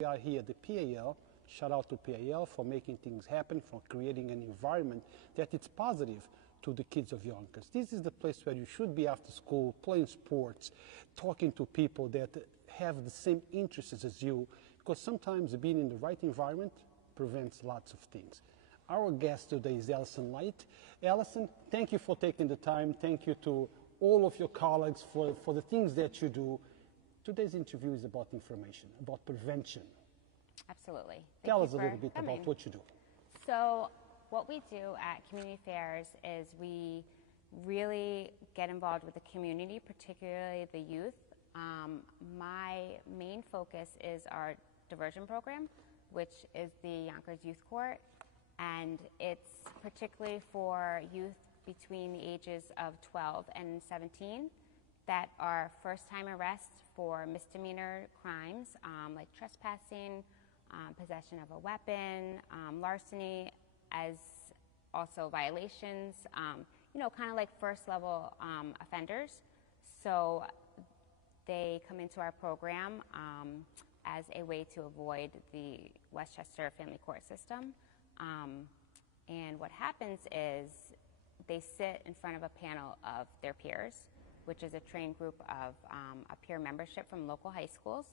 We are here at the PAL. Shout out to PAL for making things happen, for creating an environment that it's positive to the kids of Yonkers. This is the place where you should be after school, playing sports, talking to people that have the same interests as you, because sometimes being in the right environment prevents lots of things. Our guest today is Alison Licht. Alison, thank you for taking the time. Thank you to all of your colleagues for the things that you do. Today's interview is about information, about prevention. Absolutely. Tell us a little bit about what you do. So what we do at community fairs is we really get involved with the community, particularly the youth. My main focus is our diversion program, which is the Yonkers Youth Court, and it's particularly for youth between the ages of 12 and 17 that are first-time arrests for misdemeanor crimes like trespassing, possession of a weapon, larceny, as also violations, kind of like first-level offenders. So they come into our program as a way to avoid the Westchester family court system. And what happens is they sit in front of a panel of their peers, which is a trained group of a peer membership from local high schools,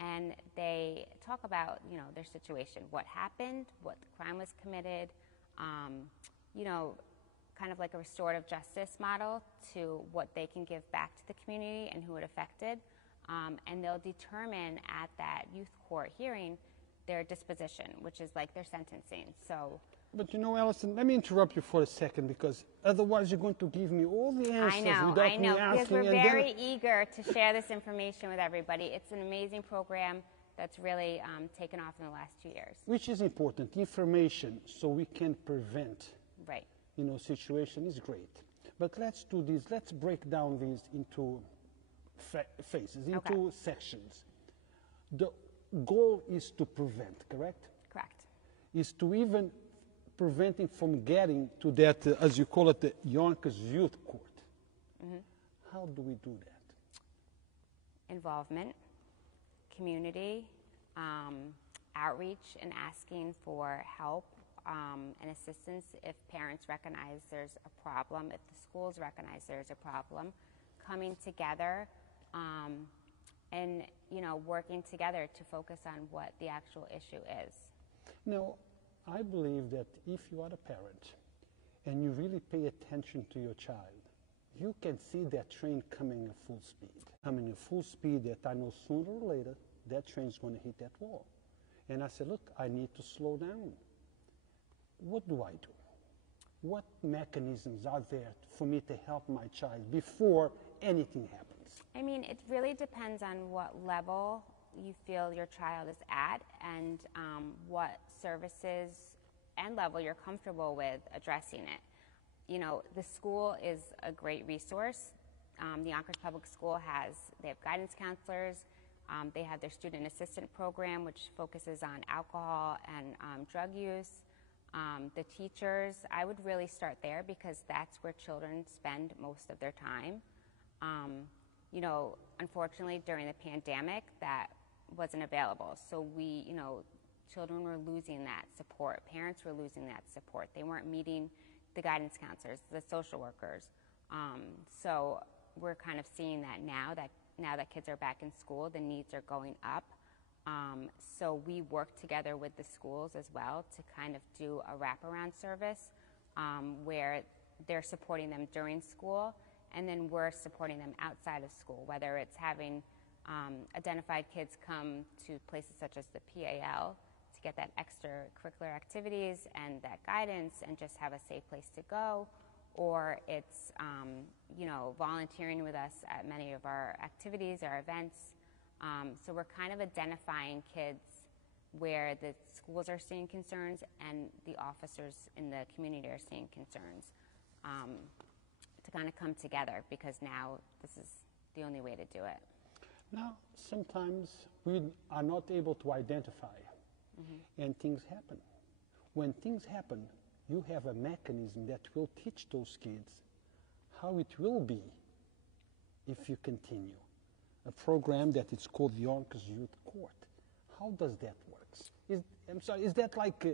and they talk about, their situation, what happened, what crime was committed, kind of like a restorative justice model to what they can give back to the community and who it affected, and they'll determine at that youth court hearing their disposition, which is like their sentencing. So. But Alison, let me interrupt you for a second, because otherwise you're going to give me all the answers without me asking. Because we're very eager to share this information with everybody. It's an amazing program that's really taken off in the last 2 years. Which is important, information, so we can prevent, right. Situation is great. But let's do this, let's break down these into phases, into sections. The goal is to prevent, correct? Correct. Is to even preventing from getting to that, as you call it, the Yonkers Youth Court. Mm-hmm. How do we do that? Involvement, community, outreach, and asking for help and assistance if parents recognize there's a problem, if the schools recognize there's a problem, coming together and working together to focus on what the actual issue is. Now, I believe that if you are a parent and you really pay attention to your child, you can see that train coming at full speed. Coming at full speed, that I know sooner or later that train's going to hit that wall. And I said, look, I need to slow down. What do I do? What mechanisms are there for me to help my child before anything happens? I mean, it really depends on what level you feel your child is at and what services and level you're comfortable with addressing it. The school is a great resource. The Yonkers Public School they have guidance counselors. They have their student assistant program, which focuses on alcohol and drug use. The teachers, I would really start there because that's where children spend most of their time. Unfortunately, during the pandemic, that wasn't available. So children were losing that support. Parents were losing that support. They weren't meeting the guidance counselors, the social workers. So we're kind of seeing that now that kids are back in school, the needs are going up. So we work together with the schools as well to kind of do a wraparound service where they're supporting them during school, and then we're supporting them outside of school, whether it's having identified kids come to places such as the PAL to get that extracurricular activities and that guidance and just have a safe place to go, or it's volunteering with us at many of our activities, our events. So we're kind of identifying kids where the schools are seeing concerns and the officers in the community are seeing concerns to kind of come together, because now this is the only way to do it. Now, sometimes we are not able to identify, and things happen. When things happen, you have a mechanism that will teach those kids how it will be if you continue. A program that is called Yonkers Youth Court. How does that work? I'm sorry, is that like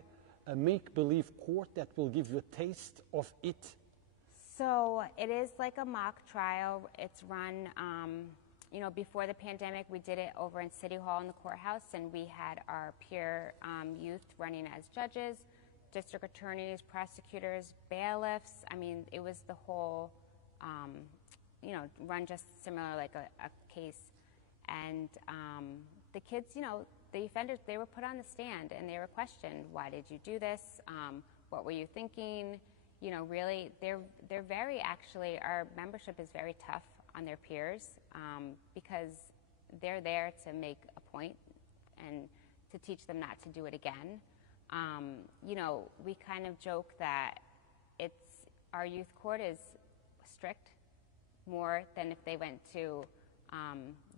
a make-believe court that will give you a taste of it? So it is like a mock trial. It's run, you know, before the pandemic, we did it over in City Hall in the courthouse, and we had our peer youth running as judges, district attorneys, prosecutors, bailiffs. I mean, it was the whole, you know, run just similar like a case. And the kids, you know, the offenders, they were put on the stand and they were questioned. Why did you do this? What were you thinking? You know, really, they're very, actually, our membership is very tough on their peers because they're there to make a point and to teach them not to do it again. You know, we kind of joke that our youth court is strict more than if they went to,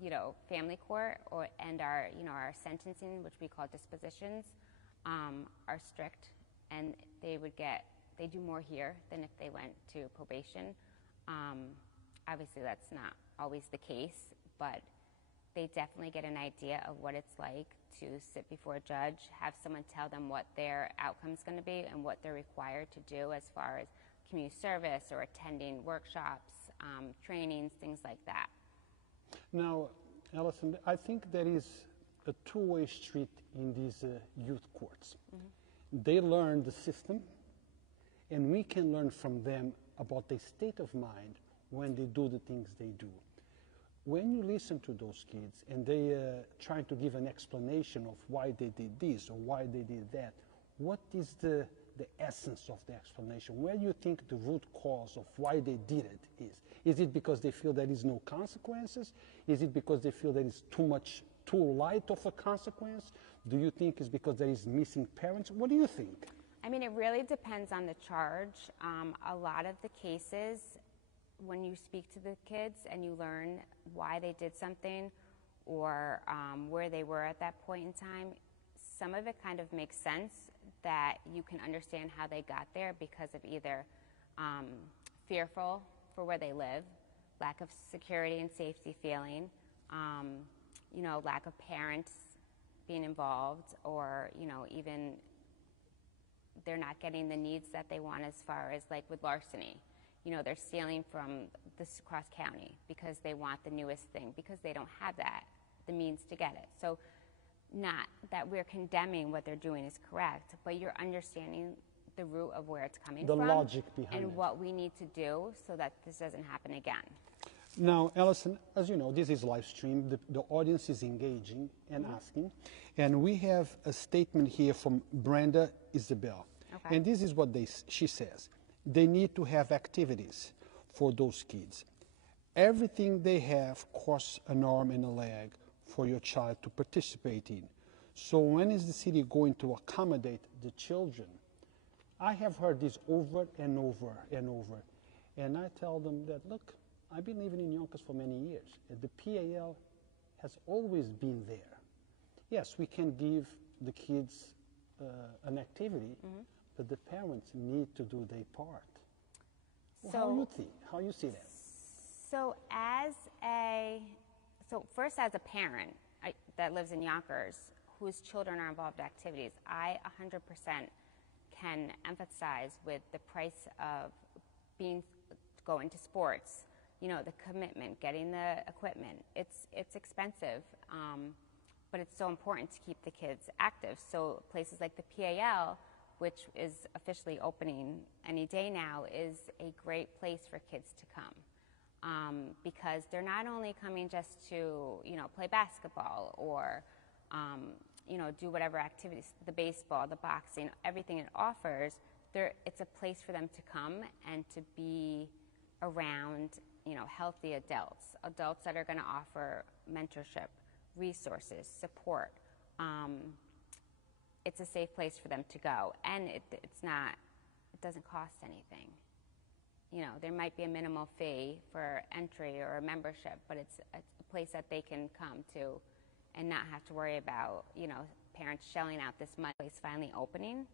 you know, family court, and our, you know, our sentencing, which we call dispositions, are strict, and they do more here than if they went to probation. Obviously, that's not always the case, but they definitely get an idea of what it's like to sit before a judge, have someone tell them what their outcome's going to be and what they're required to do as far as community service or attending workshops, trainings, things like that. Now, Alison, I think there is a two-way street in these youth courts. Mm-hmm. They learn the system, and we can learn from them about their state of mind when they do the things they do. When you listen to those kids and they try to give an explanation of why they did this or why they did that, what is the essence of the explanation? Where do you think the root cause of why they did it is? Is it because they feel there is no consequences? Is it because they feel there is too light of a consequence? Do you think it's because there is missing parents? What do you think? I mean, it really depends on the charge. A lot of the cases, when you speak to the kids and you learn why they did something or where they were at that point in time, some of it kind of makes sense that you can understand how they got there because of either fearful for where they live, lack of security and safety feeling, you know, lack of parents being involved, or, you know, even they're not getting the needs that they want as far as like with larceny. You know, they're stealing from this cross county because they want the newest thing, because they don't have the means to get it. So not that we're condemning what they're doing is correct, but you're understanding the root of where it's coming from. The logic behind it. And what we need to do so that this doesn't happen again. Now, Alison, as you know, this is live stream. The audience is engaging and asking. And we have a statement here from Brenda Isabel. Okay. And this is what she says. They need to have activities for those kids. Everything they have costs an arm and a leg for your child to participate in. So when is the city going to accommodate the children? I have heard this over and over and over. And I tell them that, look, I've been living in Yonkers for many years. And the PAL has always been there. Yes, we can give the kids an activity, but the parents need to do their part. So, how you see that? So first, as a parent that lives in Yonkers, whose children are involved in activities, I 100% can empathize with the price of going to sports. You know, the commitment, getting the equipment. It's expensive, but it's so important to keep the kids active. So places like the PAL, which is officially opening any day now, is a great place for kids to come because they're not only coming just to, you know, play basketball or, you know, do whatever activities, the baseball, the boxing, everything it offers. It's a place for them to come and to be around, you know, healthy adults that are going to offer mentorship, resources, support. It's a safe place for them to go, and it doesn't cost anything. You know, there might be a minimal fee for entry or a membership, but it's a place that they can come to and not have to worry about, you know, parents shelling out this money. It's finally opening.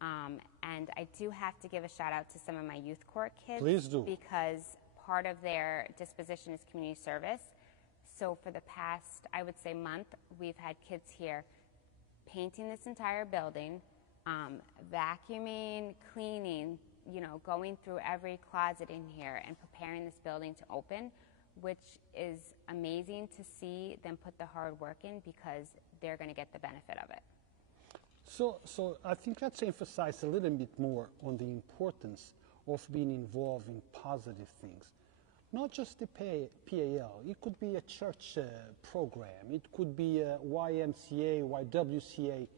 And I do have to give a shout out to some of my youth court kids. Please do. Because part of their disposition is community service. So for the past, I would say, month, we've had kids here painting this entire building, vacuuming, cleaning, going through every closet in here and preparing this building to open, which is amazing to see them put the hard work in because they're going to get the benefit of it. So I think let's emphasize a little bit more on the importance of being involved in positive things. Not just the PAL, it could be a church program, it could be a YMCA, YWCA,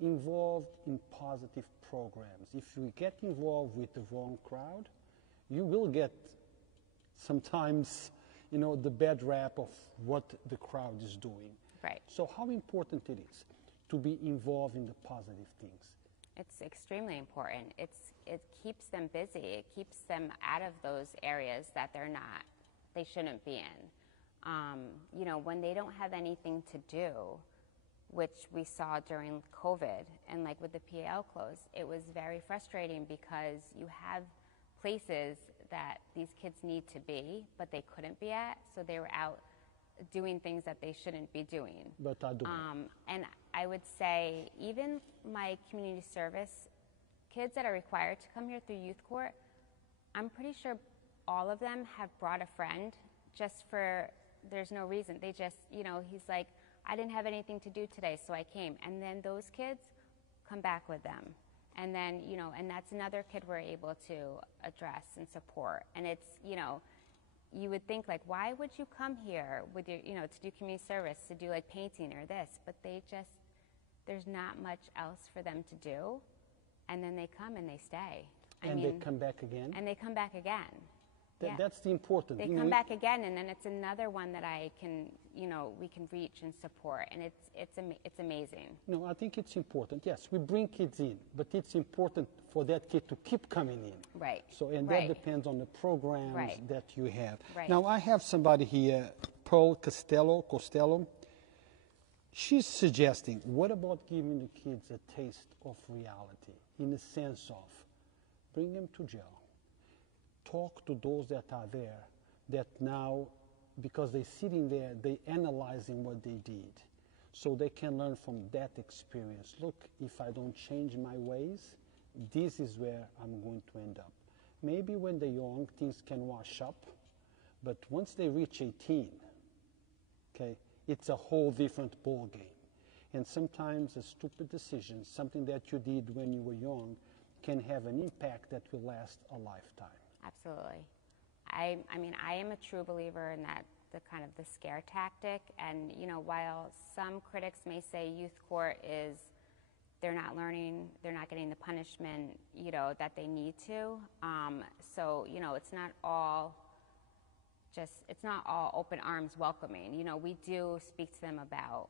involved in positive programs. If you get involved with the wrong crowd, you will get sometimes, the bad rap of what the crowd is doing. Right. So how important it is to be involved in the positive things? It's extremely important. It keeps them busy. It keeps them out of those areas that they shouldn't be in. When they don't have anything to do, which we saw during COVID, and like with the PAL closed, it was very frustrating because you have places that these kids need to be, but they couldn't be at, so they were out doing things that they shouldn't be doing. But I do. And I would say even my community service kids that are required to come here through youth court, I'm pretty sure all of them have brought a friend just for, there's no reason. They just, he's like, I didn't have anything to do today, so I came. And then those kids come back with them. And then, and that's another kid we're able to address and support. And it's, you would think like, why would you come here with your, to do community service, to do like painting or this, but there's not much else for them to do. And then they come and they stay. They come back again? And they come back again. Yeah. That's the important. They come back again, and then it's another one that I can, we can reach and support, and it's amazing. No, I think it's important. Yes, we bring kids in, but it's important for that kid to keep coming in. Right. So, and that depends on the programs that you have. Right. Now, I have somebody here, Pearl Costello. She's suggesting, what about giving the kids a taste of reality, in the sense of bring them to jail, talk to those that are there, that now, because they're sitting there, they're analyzing what they did, so they can learn from that experience. Look, if I don't change my ways, this is where I'm going to end up. Maybe when they're young, things can wash up, but once they reach 18, okay, it's a whole different ball game. And sometimes a stupid decision, something that you did when you were young, can have an impact that will last a lifetime. Absolutely. I mean, I am a true believer in that, the kind of the scare tactic. And, while some critics may say youth court is, they're not learning, they're not getting the punishment, that they need to. So, it's not all open arms welcoming. We do speak to them about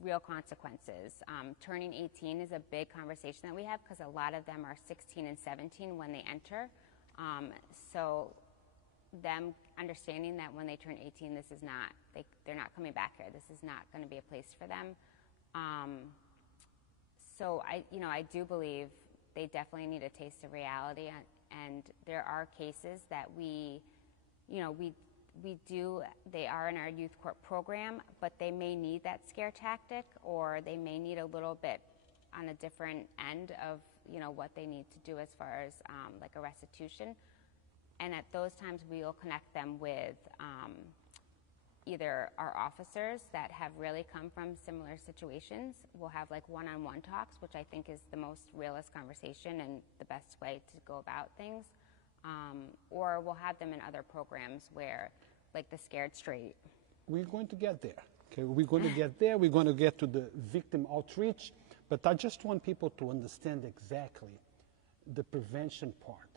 real consequences. Turning 18 is a big conversation that we have because a lot of them are 16 and 17 when they enter. So them understanding that when they turn 18, this is not, they're not coming back here. This is not going to be a place for them. So I do believe they definitely need a taste of reality, and there are cases that we do, they are in our youth court program, but they may need that scare tactic, or they may need a little bit on a different end of, what they need to do as far as like a restitution. And at those times, we'll connect them with either our officers that have really come from similar situations. We'll have like one-on-one talks, which I think is the most realist conversation and the best way to go about things. Or we'll have them in other programs where, like the Scared Straight. We're going to get there. Okay, we're going to get there. We're going to get to the victim outreach. But I just want people to understand exactly the prevention part,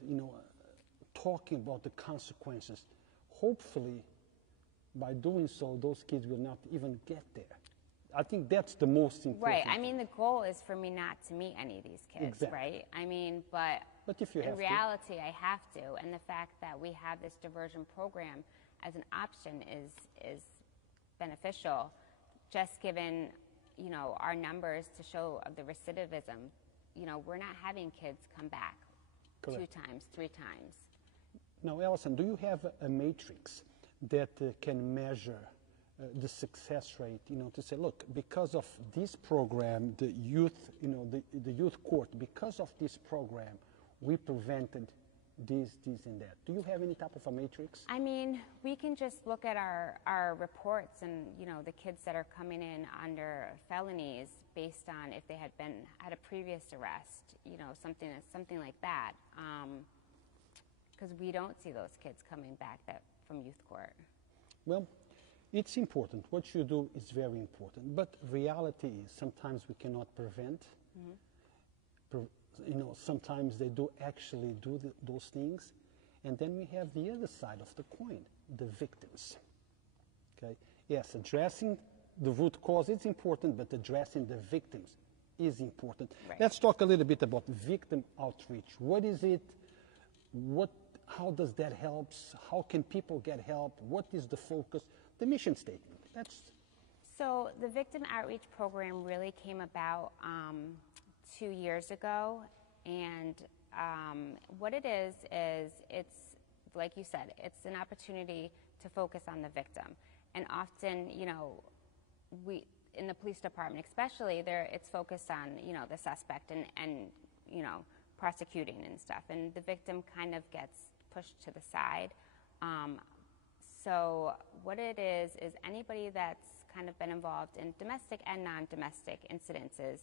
talking about the consequences. Hopefully, by doing so, those kids will not even get there. I think that's the most important Right. thing. I mean, the goal is for me not to meet any of these kids, exactly. Right? I mean, but if you in reality, I have to. And the fact that we have this diversion program as an option is beneficial, just given, our numbers to show of the recidivism. We're not having kids come back Correct. 2 times, 3 times. Now, Alison, do you have a matrix that can measure the success rate, to say, look, because of this program, the youth, the youth court, because of this program, we prevented this, and that. Do you have any type of a matrix? I mean, we can just look at our reports and, the kids that are coming in under felonies based on if they had a previous arrest, something like that. Because we don't see those kids coming back from youth court. Well, it's important. What you do is very important. But reality is sometimes we cannot prevent. Sometimes they do actually do those things. And then we have the other side of the coin, the victims. Okay? Yes, addressing the root cause is important, but addressing the victims is important. Right. Let's talk a little bit about victim outreach. What is it? How does that help? How can people get help? What is the focus? The mission statement. So the victim outreach program really came about 2 years ago, and what it is it's, like you said, it's an opportunity to focus on the victim. And often, we in the police department especially, it's focused on, the suspect and prosecuting and stuff, and the victim kind of gets pushed to the side. So what it is anybody that's kind of been involved in domestic and non-domestic incidences,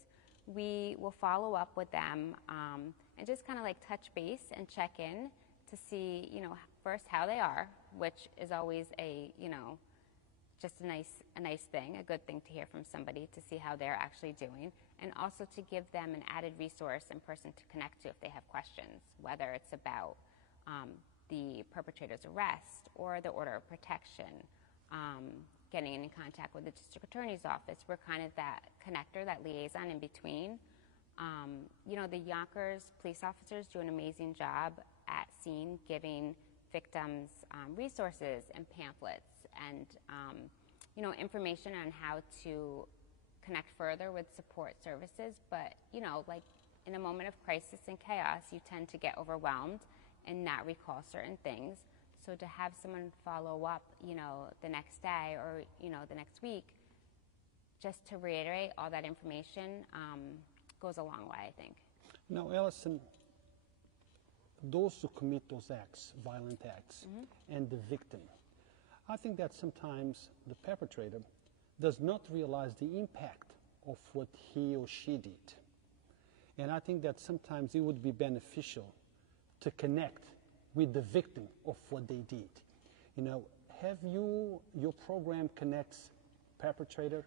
we will follow up with them and just kind of like touch base and check in to see, first how they are, which is always just a nice thing, a good thing to hear from somebody, to see how they're actually doing, and also to give them an added resource and person to connect to if they have questions, whether it's about the perpetrator's arrest or the order of protection, getting in contact with the district attorney's office. We're kind of that connector, that liaison in between. The Yonkers police officers do an amazing job at scene, giving victims resources and pamphlets and information on how to connect further with support services. But like in a moment of crisis and chaos, you tend to get overwhelmed and not recall certain things. So to have someone follow up, the next day or, the next week, just to reiterate all that information goes a long way, I think. Now, Alison, those who commit those acts, violent acts, and the victim, I think that sometimes the perpetrator does not realize the impact of what he or she did. And I think that sometimes it would be beneficial to connect with the victim of what they did. Have your program connects perpetrator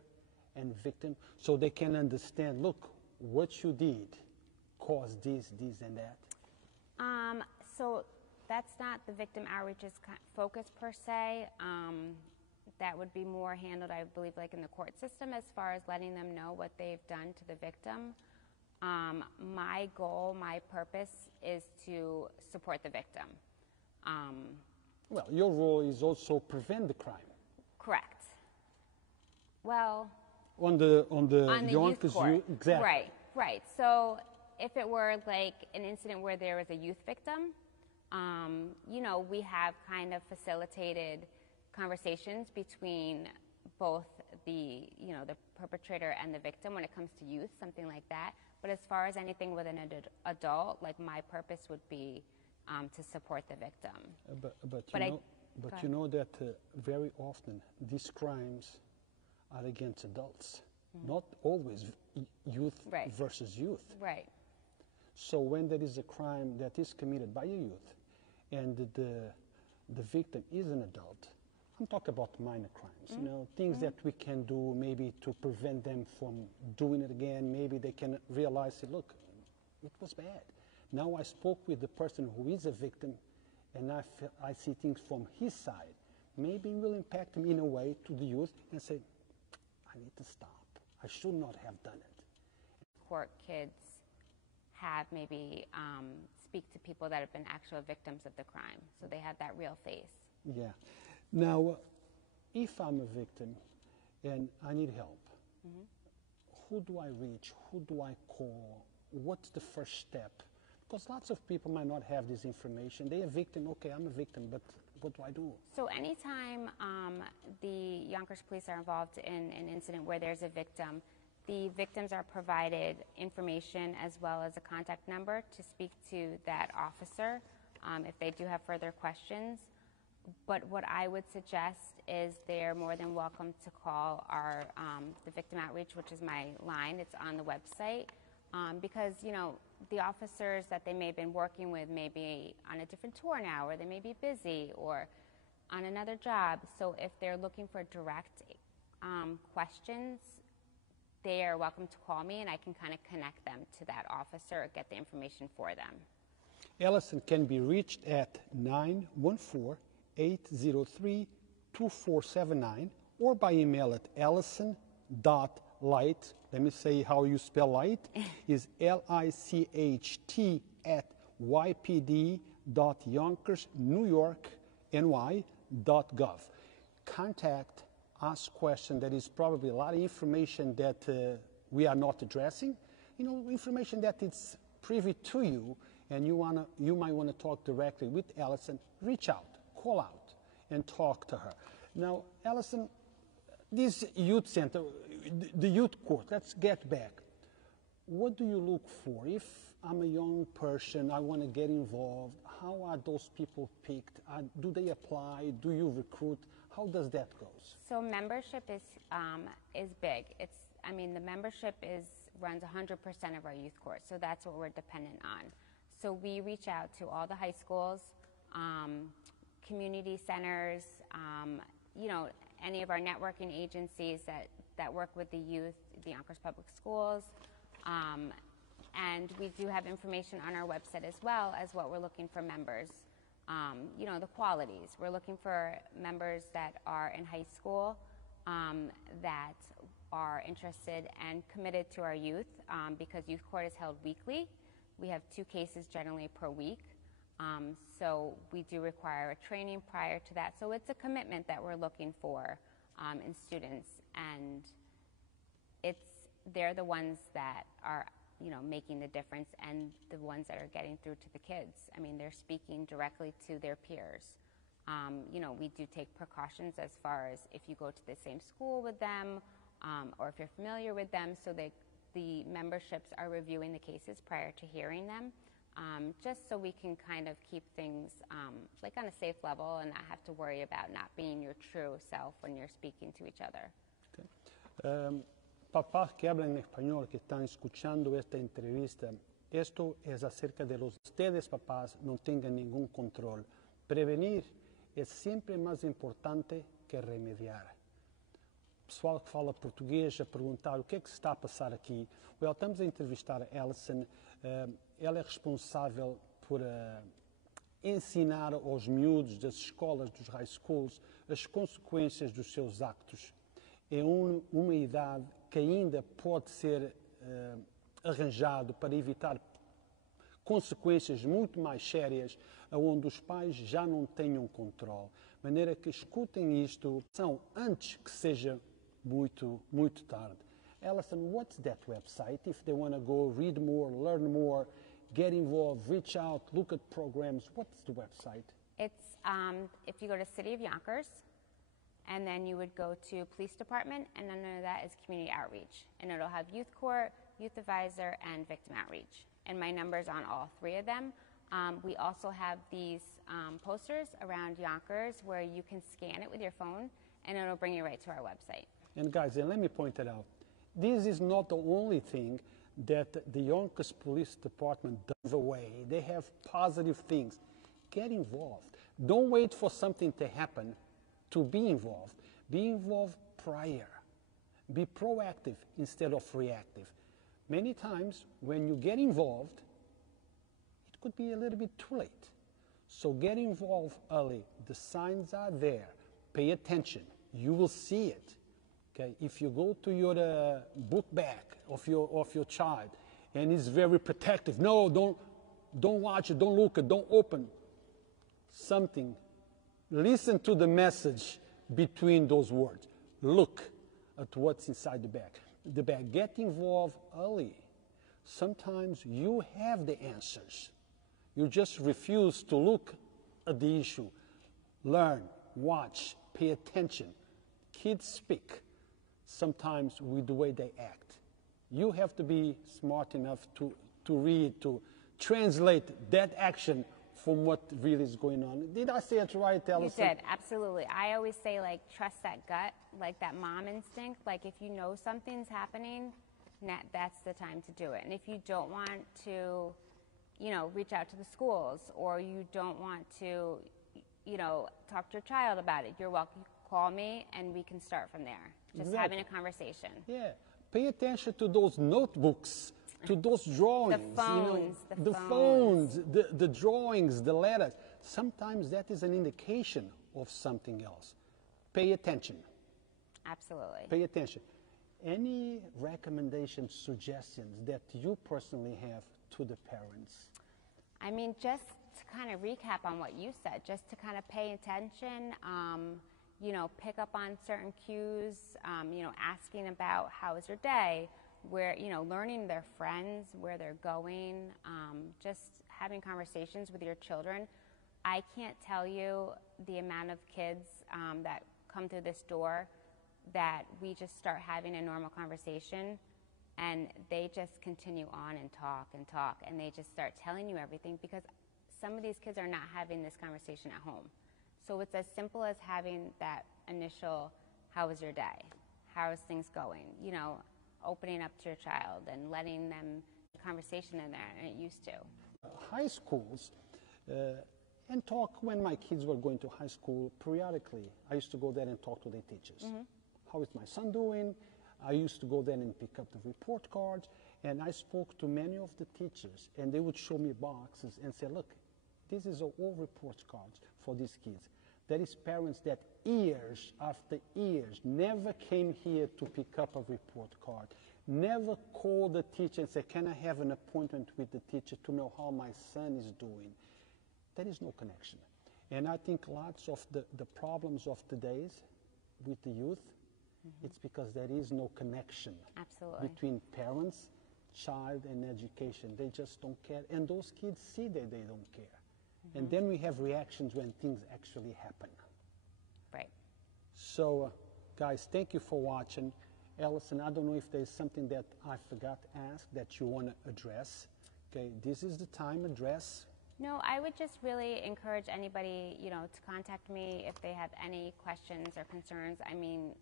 and victim so they can understand, look, what you did caused this, and that? So that's not the victim outreach's focus per se. That would be more handled, I believe, like in the court system, as far as letting them know what they've done to the victim. My goal, my purpose is to support the victim. Well, your role is also prevent the crime. Correct. Well, on the Yonkers, exactly. Right. So if it were like an incident where there was a youth victim, we have kind of facilitated conversations between both the perpetrator and the victim when it comes to youth, something like that. But as far as anything with an adult, like my purpose would be to support the victim. But you know that very often these crimes are against adults, not always youth versus youth. Right. So when there is a crime that is committed by a youth and the victim is an adult, I'm talking about minor crimes, things that we can do maybe to prevent them from doing it again. Maybe they can realize, look, it was bad. Now I spoke with the person who is a victim and I see things from his side. Maybe it will impact him in a way to the youth and say, I need to stop. I should not have done it. Court kids have maybe speak to people that have been actual victims of the crime, so they have that real face. Yeah. Now, if I'm a victim and I need help, who do I reach? Who do I call? What's the first step? Because lots of people might not have this information. They're a victim. Okay, I'm a victim, but what do I do? So anytime the Yonkers police are involved in an incident where there's a victim, the victims are provided information as well as a contact number to speak to that officer if they do have further questions. But what I would suggest is they're more than welcome to call our the victim outreach, which is my line. It's on the website. Because, you know, the officers that they may have been working with may be on a different tour now, or they may be busy, or on another job. So if they're looking for direct questions, they are welcome to call me, and I can kind of connect them to that officer or get the information for them. Alison can be reached at 914-803-2479 or by email at alison.light. Let me say how you spell light. Is Licht at ypd.yonkers.newyork.ny.gov. Contact, ask question. There is probably a lot of information that we are not addressing. You know, information that it's privy to you, and you might want to talk directly with Alison. Reach out, call out, and talk to her. Now, Alison, this youth center, the youth court, let's get back. What do you look for? If I'm a young person, I want to get involved, how are those people picked? Do they apply? Do you recruit? How does that go? So membership is big. The membership runs 100% of our youth court, so that's what we're dependent on. So we reach out to all the high schools, community centers, any of our networking agencies that work with the youth, the Yonkers Public Schools, and we do have information on our website as well as what we're looking for members. The qualities. We're looking for members that are in high school, that are interested and committed to our youth, because youth court is held weekly. We have 2 cases generally per week. So we do require a training prior to that. So it's a commitment that we're looking for in students, and they're the ones that are making the difference, and the ones that are getting through to the kids. They're speaking directly to their peers. We do take precautions as far as if you go to the same school with them, or if you're familiar with them, so that the memberships are reviewing the cases prior to hearing them, just so we can kind of keep things on a safe level and not have to worry about not being your true self when you're speaking to each other. Okay. Papás que hablan en español, que están escuchando esta entrevista, esto es acerca de los ustedes, papás, no tengan ningún control. Prevenir es siempre más importante que remediar. Pessoal que fala português a perguntar o que é que se está a passar aqui. Estamos a entrevistar a Alison. Ela é responsável por ensinar aos miúdos das escolas, dos high schools, as consequências dos seus actos. É uma idade que ainda pode ser arranjado para evitar consequências muito mais sérias, onde os pais já não tenham controle. De maneira que escutem isto antes que seja muito, muito tarde. Alison, what's that website? If they want to go read more, learn more, get involved, reach out, look at programs, what's the website? It's, if you go to City of Yonkers, and then you would go to Police Department, and under that is Community Outreach. And it'll have Youth Court, Youth Advisor, and Victim Outreach. And my number's on all 3 of them. We also have these posters around Yonkers where you can scan it with your phone, and it'll bring you right to our website. And guys, let me point it out. This is not the only thing that the Yonkers Police Department does away. They have positive things. Get involved. Don't wait for something to happen to be involved. Be involved prior. Be proactive instead of reactive. Many times when you get involved, it could be a little bit too late. So get involved early. The signs are there. Pay attention. You will see it. Okay? If you go to your book bag of your child and it's very protective, no, don't watch it, don't look it, don't open something. Listen to the message between those words. Look at what's inside the bag. Get involved early. Sometimes you have the answers. You just refuse to look at the issue. learn, watch, pay attention. Kids speak sometimes with the way they act. You have to be smart enough to read, to translate that action from what really is going on. Did I say it right, Alison? You did, absolutely. I always say, like, trust that gut, like that mom instinct. Like, if you know something's happening, that's the time to do it. And if you don't want to, you know, reach out to the schools, or you don't want to, you know, talk to your child about it, you're welcome to call me and we can start from there. Just having a conversation. Yeah. Pay attention to those notebooks, to those drawings. The phones, you know, the phones, the drawings, the letters. Sometimes that is an indication of something else. Pay attention. Absolutely. Pay attention. Any recommendations, suggestions that you personally have to the parents? I mean, just to kind of recap on what you said, just to kind of pay attention, you know, pick up on certain cues, you know, asking about how was your day, where, you know, learning their friends, where they're going, just having conversations with your children. I can't tell you the amount of kids that come through this door that we just start having a normal conversation and they just continue on and talk, and they just start telling you everything, because some of these kids are not having this conversation at home. So it's as simple as having that initial, how was your day? How is things going? You know, opening up to your child and letting them conversation in there, and it used to. High schools, and talk when my kids were going to high school periodically. I used to go there and talk to their teachers. How is my son doing? I used to go there and pick up the report cards, and I spoke to many of the teachers, and they would show me boxes and say, look, this is all report cards for these kids. There is parents that years after years never came here to pick up a report card, never called the teacher and said, can I have an appointment with the teacher to know how my son is doing? There is no connection. And I think lots of the problems of today's with the youth, it's because there is no connection between parents, child, and education. They just don't care. And those kids see that they don't care. And then we have reactions when things actually happen. Right. So, guys, thank you for watching. Alison, I don't know if there's something that I forgot to ask that you want to address. Okay, this is the time, address. No, I would just really encourage anybody, you know, to contact me if they have any questions or concerns. I mean,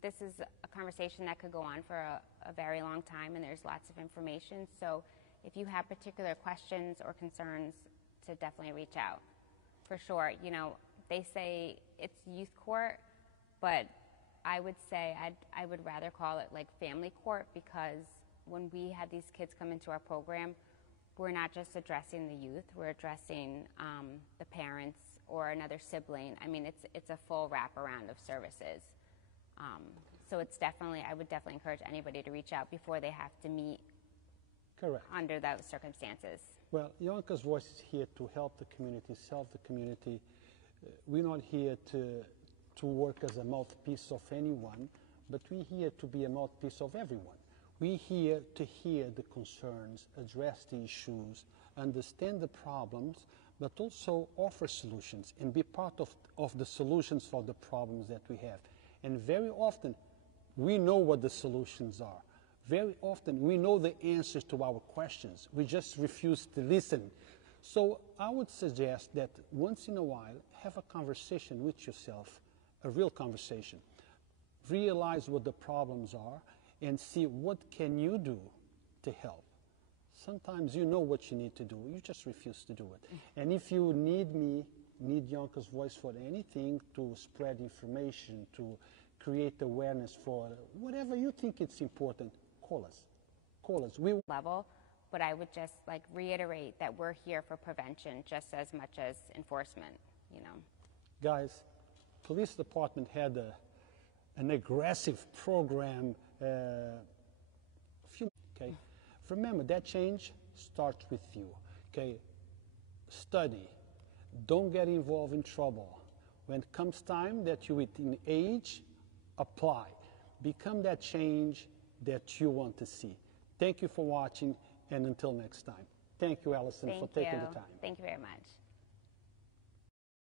this is a conversation that could go on for a very long time, and there's lots of information. So if you have particular questions or concerns, to definitely reach out. For sure, you know, they say it's youth court, but I would say I would rather call it like family court, because when we have these kids come into our program, we're not just addressing the youth, we're addressing the parents or another sibling. I mean, it's a full wraparound of services. So it's definitely, I would definitely encourage anybody to reach out before they have to meet under those circumstances. Well, Yonkers Voice is here to help the community, serve the community. We're not here to work as a mouthpiece of anyone, but we're here to be a mouthpiece of everyone. We're here to hear the concerns, address the issues, understand the problems, but also offer solutions and be part of the solutions for the problems that we have. And very often, we know what the solutions are. Very often, we know the answers to our questions. We just refuse to listen. So I would suggest that once in a while, have a conversation with yourself, a real conversation. Realize what the problems are and see what can you do to help. Sometimes you know what you need to do. You just refuse to do it. And if you need me, need Yonkers Voice for anything, to spread information, to create awareness for whatever you think it's important, call us. Call us. We level, but I would just like reiterate that we're here for prevention just as much as enforcement, you know. Guys, police department had an aggressive program okay. Remember, that change starts with you, okay? Study. Don't get involved in trouble. When it comes time that you're within age, apply. Become that change that you want to see. Thank you for watching, and until next time. Thank you, Alison, for taking the time. Thank you very much.